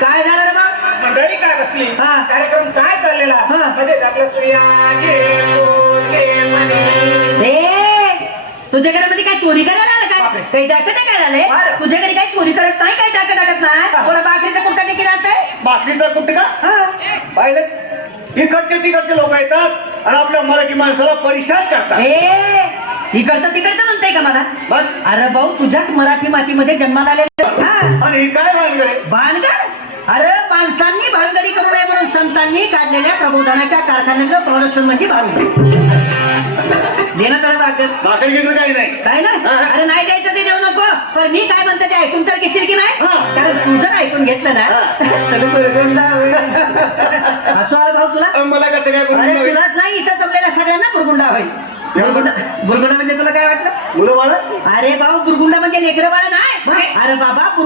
काय झालं रे बा? मंडळी काय बसली कार्यक्रम काय चाललेला मध्ये आपल्या तुझ्या घरामध्ये काय चोरी करायला आलं काय? काही टाकत काय झालंय? तुझ्या घरी काही चोरी करत नाही, काय टाकत नाही. कोणा बाकरीचा कुठका देखील राहतंय? बाकरीचा कुठका पाहिलं इकडचे तिकडचे लोक येतात आणि आपल्या मराठी माणसाला परेशान करतात. इकडचं तिकडचं म्हणताय का मला? बस अरे भाऊ, तुझ्याच मराठी मातीमध्ये जन्माला आलेलं आणि ही काय भानगड आहे? भानगड? अरे माणसांनी भानगडी करू नये म्हणून संतांनी काढलेल्या प्रबोधनाच्या कारखान्याचं प्रोडक्शन म्हणजे भानगड. देण्यात आलं भाकरी घेतलं काही नाही. काय नाही? अरे नाही द्यायचं ते देऊ नको. पण मी काय म्हणतो ते ऐकून तर घेशील की नाही? कारण तू जर ऐकून घेतलं ना असं आलं भाऊ तुला? मला कसं काय अरे तुलाच नाही, इथं जमलेल्या सगळ्यांना बुरगुंडा होईल. बुरगुंडा म्हणजे तुला काय वाटलं? मुलं बाळ अरे भाऊ, बुरगुंडा म्हणजे लेकरं बाळ नाही. अरे बाबा